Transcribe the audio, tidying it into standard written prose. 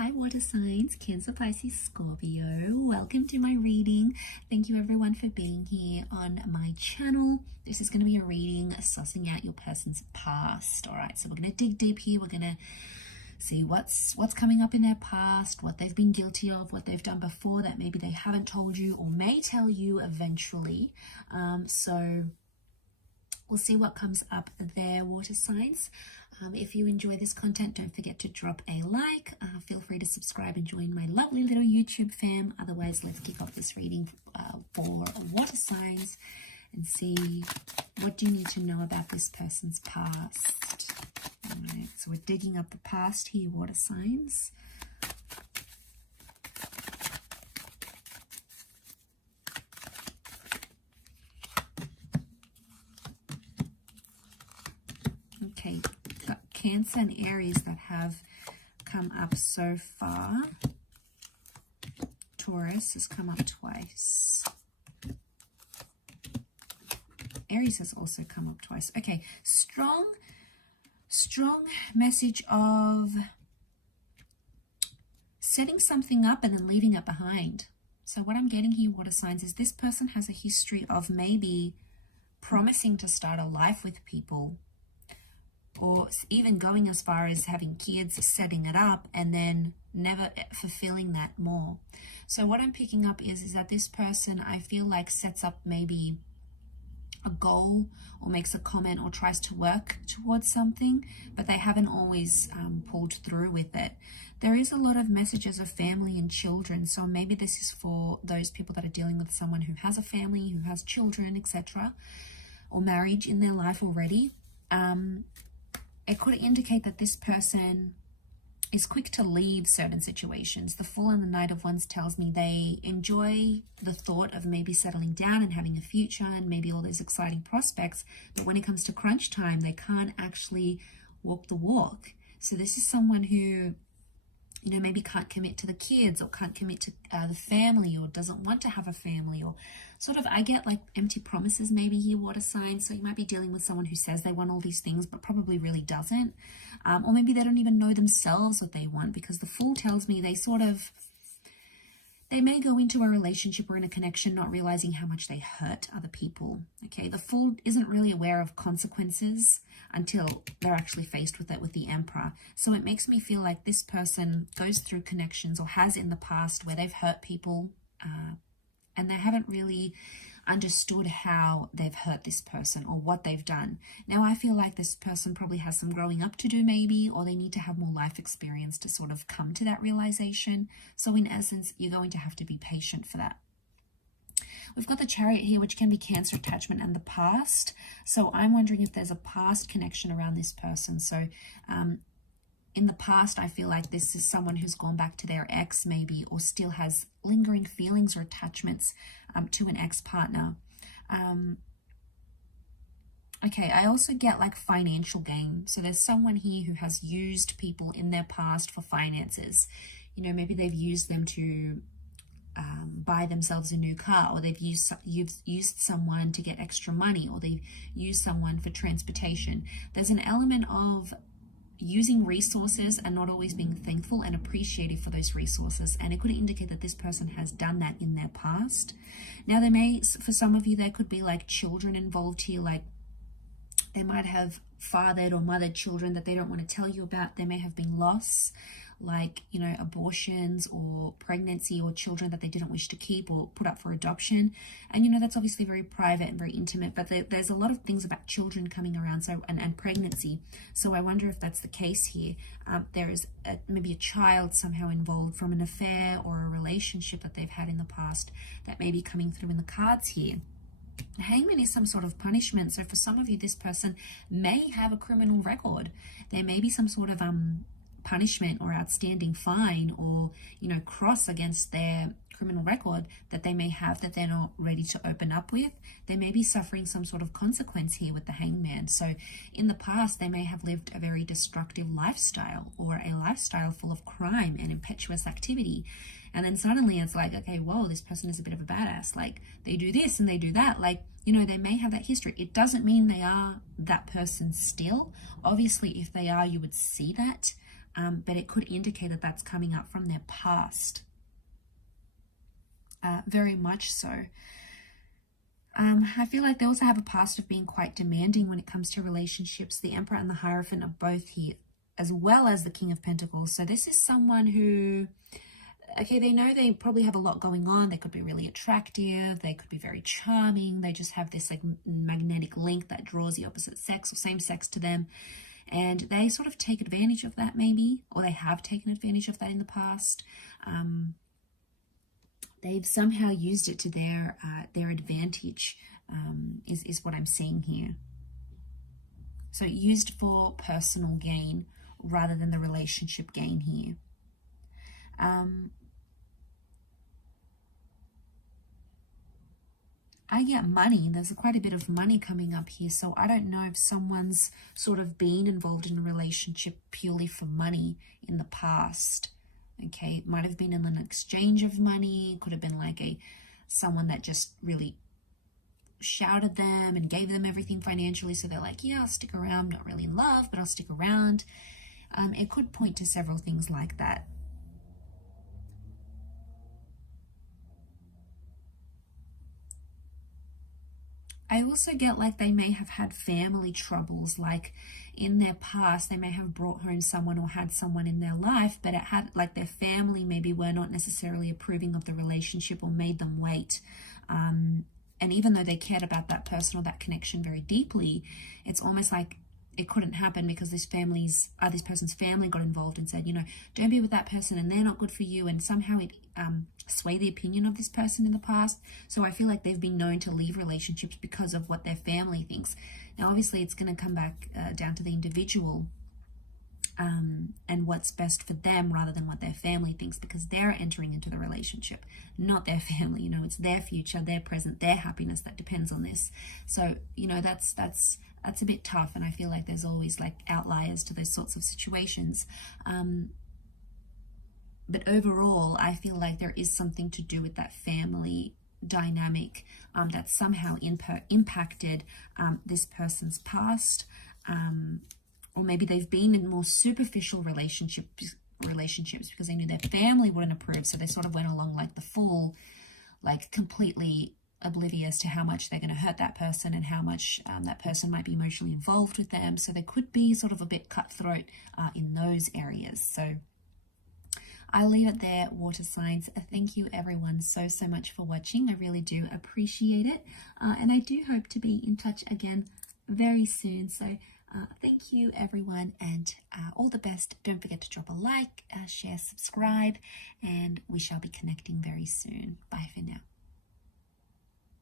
Hi water signs, Cancer, Pisces, Scorpio. Welcome to my reading. Thank you everyone for being here on my channel. This is going to be a reading sussing out your person's past. All right, so we're going to dig deep here. We're going to see what's coming up in their past, what they've been guilty of, what they've done before that maybe they haven't told you or may tell you eventually. So we'll see what comes up there, water signs. If you enjoy this content, don't forget to drop a like. Feel free to subscribe and join my lovely little YouTube fam. Otherwise, let's kick off this reading for water signs and see what do you need to know about this person's past. All right, so we're digging up the past here, water signs. Okay, got Cancer and Aries that have come up so far. Taurus has come up twice. Aries has also come up twice. Okay, strong message of setting something up and then leaving it behind. So what I'm getting here, water signs, is this person has a history of maybe promising to start a life with people, or even going as far as having kids, setting it up, and then never fulfilling that more. So what I'm picking up is that this person, I feel like, sets up maybe a goal or makes a comment or tries to work towards something, but they haven't always pulled through with it. There is a lot of messages of family and children, so maybe this is for those people that are dealing with someone who has a family, who has children, etc., or marriage in their life already. It could indicate that this person is quick to leave certain situations. The Fool and the Knight of Wands tells me they enjoy the thought of maybe settling down and having a future and maybe all those exciting prospects, but when it comes to crunch time, they can't actually walk the walk. So this is someone who, you know, maybe can't commit to the kids or can't commit to the family, or doesn't want to have a family, or sort of, I get like empty promises maybe here, water signs. So you might be dealing with someone who says they want all these things but probably really doesn't, or maybe they don't even know themselves what they want, because the Fool tells me they may go into a relationship or in a connection not realizing how much they hurt other people. Okay, the Fool isn't really aware of consequences until they're actually faced with it with the Emperor. So it makes me feel like this person goes through connections or has in the past where they've hurt people and they haven't really understood how they've hurt this person or what they've done. Now I feel like this person probably has some growing up to do maybe, or they need to have more life experience to sort of come to that realization. So in essence, you're going to have to be patient for that. We've got the Chariot here, which can be Cancer attachment and the past. So I'm wondering if there's a past connection around this person. So in the past, I feel like this is someone who's gone back to their ex maybe, or still has lingering feelings or attachments to an ex-partner. Okay, I also get like financial gain. So there's someone here who has used people in their past for finances. You know, maybe they've used them to buy themselves a new car, or you've used someone to get extra money, or they've used someone for transportation. There's an element of using resources and not always being thankful and appreciative for those resources, and it could indicate that this person has done that in their past. Now there may, for some of you, there could be like children involved here, like they might have fathered or mothered children that they don't want to tell you about. There may have been loss, like, you know, abortions or pregnancy, or children that they didn't wish to keep or put up for adoption. And, you know, that's obviously very private and very intimate, but there's a lot of things about children coming around, so and pregnancy. So I wonder if that's the case here. There is maybe a child somehow involved from an affair or a relationship that they've had in the past that may be coming through in the cards here. The Hangman is some sort of punishment. So for some of you, this person may have a criminal record. There may be some sort of punishment or outstanding fine, or, you know, cross against their criminal record that they may have that they're not ready to open up with. They may be suffering some sort of consequence here with the Hangman. So in the past, they may have lived a very destructive lifestyle, or a lifestyle full of crime and impetuous activity. And then suddenly it's like, okay, whoa, this person is a bit of a badass. Like, they do this and they do that. Like, you know, they may have that history. It doesn't mean they are that person still. Obviously, if they are, you would see that. but it could indicate that that's coming up from their past. Very much so. I feel like they also have a past of being quite demanding when it comes to relationships. The Emperor and the Hierophant are both here, as well as the King of Pentacles. So this is someone who, okay, they know they probably have a lot going on. They could be really attractive. They could be very charming. They just have this like magnetic link that draws the opposite sex or same sex to them. And they sort of take advantage of that maybe, or they have taken advantage of that in the past. They've somehow used it to their advantage, is what I'm seeing here. So used for personal gain rather than the relationship gain here. I get money. There's quite a bit of money coming up here. So I don't know if someone's sort of been involved in a relationship purely for money in the past. Okay, it might have been in an exchange of money. It could have been like someone that just really shouted them and gave them everything financially. So they're like, yeah, I'll stick around. I'm not really in love, but I'll stick around. It could point to several things like that. I also get like they may have had family troubles, like in their past, they may have brought home someone or had someone in their life, but it had like their family maybe were not necessarily approving of the relationship or made them wait. And even though they cared about that person or that connection very deeply, it's almost like it couldn't happen because this person's family got involved and said, you know, don't be with that person and they're not good for you. And somehow it swayed the opinion of this person in the past. So I feel like they've been known to leave relationships because of what their family thinks. Now, obviously, it's going to come back down to the individual and what's best for them rather than what their family thinks, because they're entering into the relationship, not their family. You know, it's their future, their present, their happiness that depends on this. So, you know, that's a bit tough, and I feel like there's always like outliers to those sorts of situations. But overall, I feel like there is something to do with that family dynamic that somehow impacted this person's past, or maybe they've been in more superficial relationships because they knew their family wouldn't approve, so they sort of went along like the fool, like completely oblivious to how much they're going to hurt that person and how much that person might be emotionally involved with them. So they could be sort of a bit cutthroat in those areas. So I'll leave it there, water signs. Thank you everyone so much for watching. I really do appreciate it. And I do hope to be in touch again very soon. So thank you everyone, and all the best. Don't forget to drop a like, share, subscribe, and we shall be connecting very soon. Bye for now.